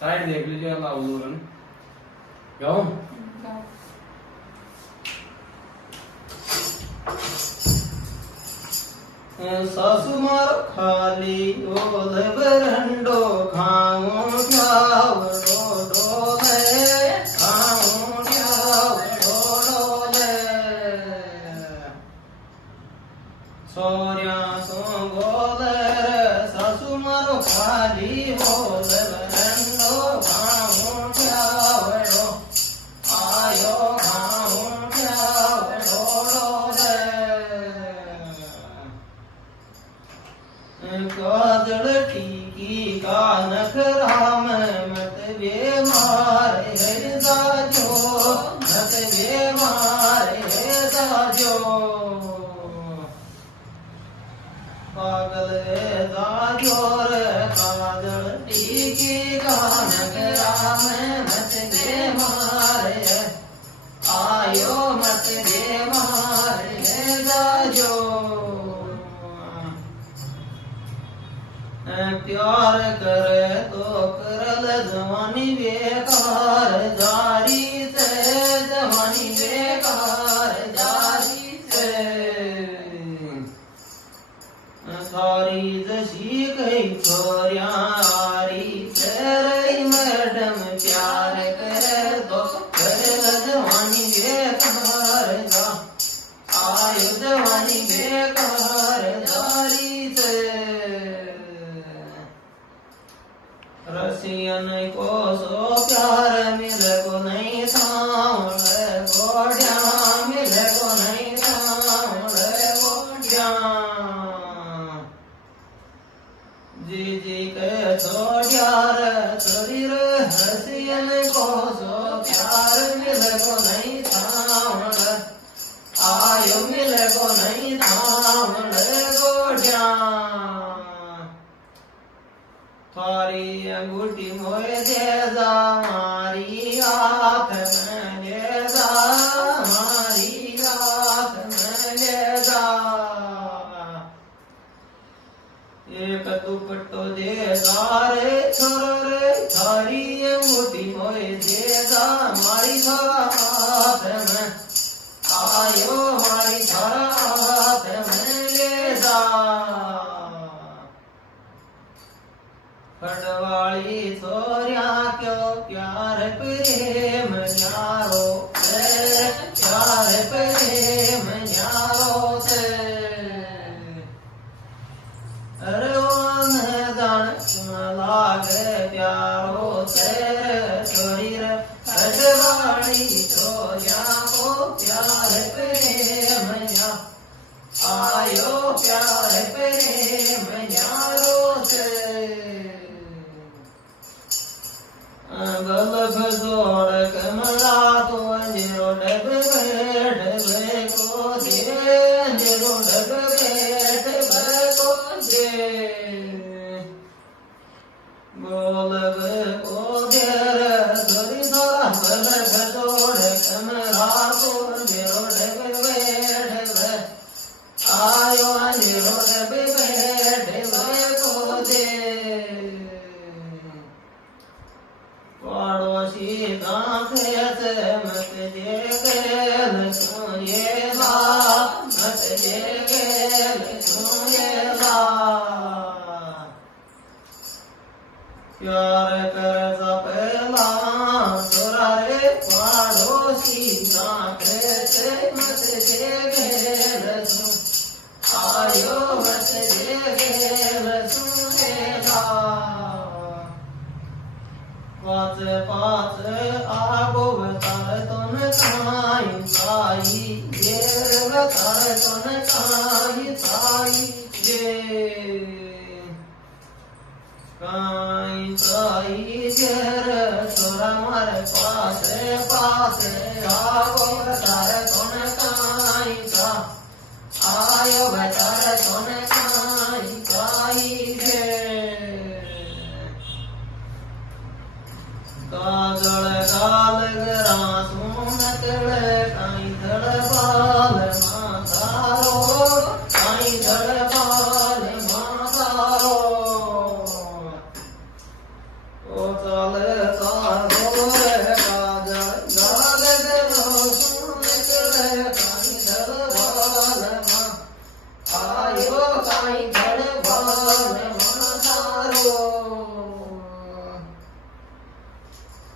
side देख लीजिए अल्लाह हुजूरन गाऊं सासु मार खाली ओल बरंडो खाऊं प्यावड़ो डोले खाऊं प्यावड़ो डोले सोरिया सो गोले सासु मार खाली ओल बरंडो खाऊं प्यावड़ो आयो खाऊं प्यावड़ो डोले काजल टीकी का नखरा में मत बेमार है दाजो मत बेमार है दाजो पागल है दाजो रे काजल टीकी का नखरा में मत बेमार है आयो मत बेमार है दाजो प्यार करे तो करल जवानी बेकार जारी से जवानी बेकार जारी से सारी जशी कई छोरिया आरी से रही मैडम प्यार करे तो करल जवानी बेकार जा आयो जवानी बेकार जारी से रसियन को सो प्यार मिले को नहीं सामले गोड़िया मिले को नहीं सामले गोड़िया जी जी के छोड़िया रे छोरी रे रसियन को सो प्यार मिले को नहीं सामले आयो मिले को नहीं सामले गोड़िया थारी अंगूठी मोए देजा मारी आँख में लेजा मारी आँख में लेजा एक दुपट्टो देजा रे छोरो रे थारी अंगूठी मोए देजा मारी थारा आँख में आयो मारी थारा आँख में लेजा खड़वाली सोरिया क्यों प्यार प्रेम न्यारो से प्यार प्रेम न्यारो से अरे वो मैदान लागे प्यारो से छोरी रे खड़वाली सोरिया को प्यार प्रेम न्या आयो प्यार प्रेम न्यारो से गलभ जोड़ कमला तो अंजरो डब बैठ बे को दे अंजरो डब बैठ बे को दे गोलब को दे थोड़ी थोड़ा गलभ जोड़ कमला तो अंजरो डब बैठ बे आयो अंजरो डब बैठ बे को दे पड़ोसी गाँखेत मत जेगेल सुनेला मत जेगेल सुनेला प्यार कर सपेला सुरा रे पड़ोसी गाँखेत मत जेगेल सुन आयो मत जेगेल सुनेला पाच पाच आगो बतर तुन काई साई येर बतर तुन काई साई ये काई साई येर सुरा मर पास पास आगो बतर तुन काई सा आयो बतर तुन काई काई ये काजल काल गरासू नकल काई धड़ बाल मातारो काई धड़ बाल मातारो ओ चाल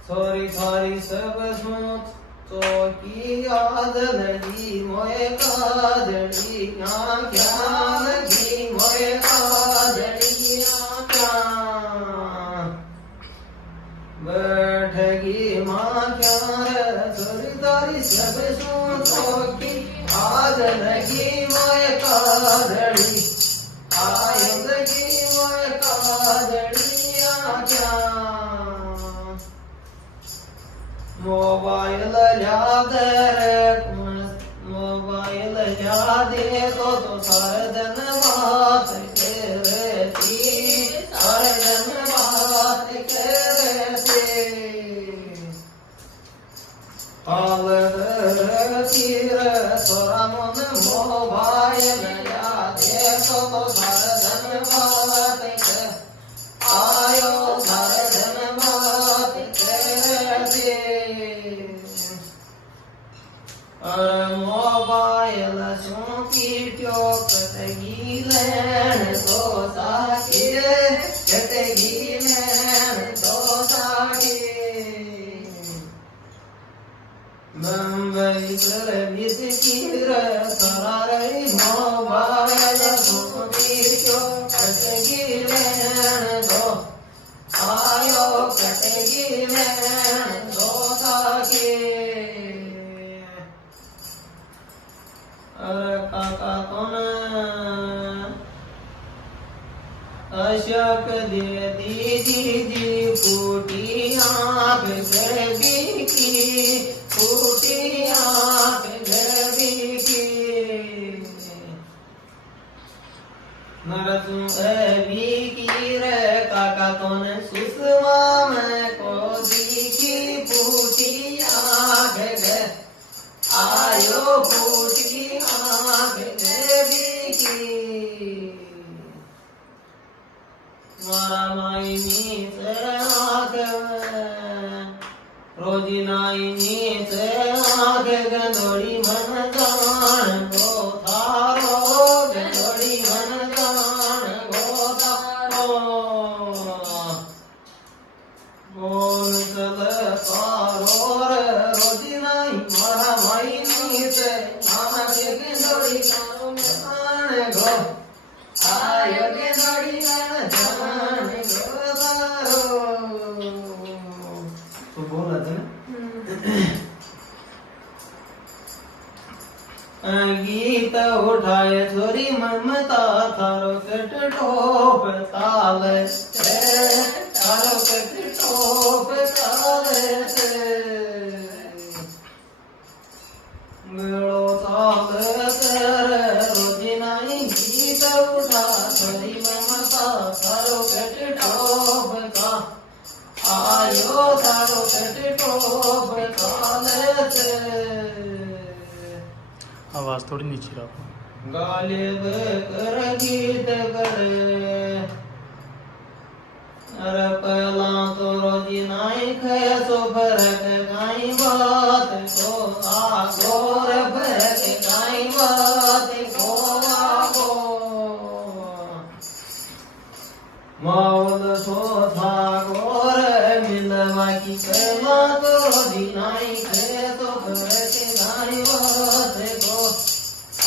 થોરી થોરી સબ શું તો કી યાદ લગી મોય કાજળી આંખ્યા લગી મોય કાજળી આંખ્યા બેઠગી માં ક્યાં થોરી થોરી સબ શું તો કી યાદ લગી મોય કાજળી આય લગી મોય કાજળી આંખ્યા मोबाइल यादे मोबाइल यादे तो सारे दिन बात करती सारे दिन बात करती हाल तीर सोरा मन मोबाइल यादे तो सारे दिन बात कर आयो सारे दिन बात करती और मोबाइल सो कीट्यो कटगी लेन तो साके कटगी लेन तो साके मुंबई सर्विस कीर सरारी मोबाइल सो कीट्यो कटगी लेन तो आयो कटगी लेन तो साके काका कौन अशोक दे दीदी जी फूटी आँख गर्भी की फूटी आँख गर्भी की नरसू अभी की रे काका कौन सुषमा में को दिखी फूटी आँख आयो फूटी आँख देवी की मारा माई नीचे आँख रोजी नाई नीचे आँख गंदोड़ी मन जान गो थारो गंदोड़ी मन जान गो थारो बोल चल पारो रोजी नाई मारा माई नीचे मामा के गंदोड़ी जान गो आयो गंदोड़ी मन जान गो थारो तो बोल रहे गीत उठाए छोरी ममता थारो कट टोप ताल थारो कट टोप ताल मेलो ताल रोजी नाई गीत उठा छोरी ममता थारो कट टोप का आयो थारो कट टोप ताल आवाज थोड़ी नीचे रखो गालिब कर गीत करे अरे पहला तो रोजी नाई खया सो भरत काई बात को आगोर भरत काई बात को आगो मौल सो था गोर मिलवा की पहला तो रोजी नाई खया सो भरत काई बात को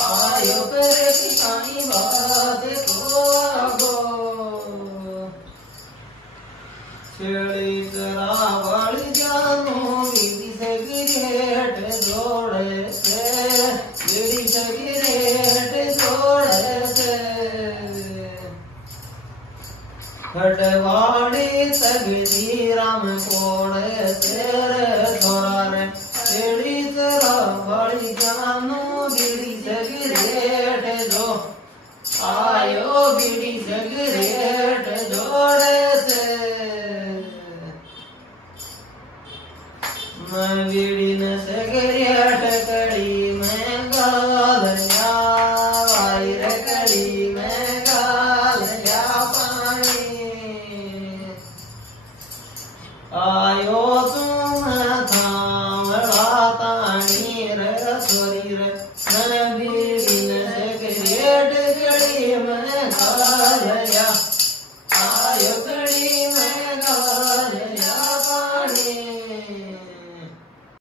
आयो करे काई बात को आगो छेड़ी करा बड़ जानो बीड़ी से गिरेट जोड़े से बीड़ी से गिरेट जोड़े से खटवाड़ी तगदी राम कोड़े तेरे द्वारे छेड़ी करा बड़ जानो बीड़ी से गिरेट जो आयो बीड़ी से गिरेट जोड़े से मैं बीड़ी न सिगरेट कड़ी में गाल या वायर कड़ी में गाल या पानी આયો તું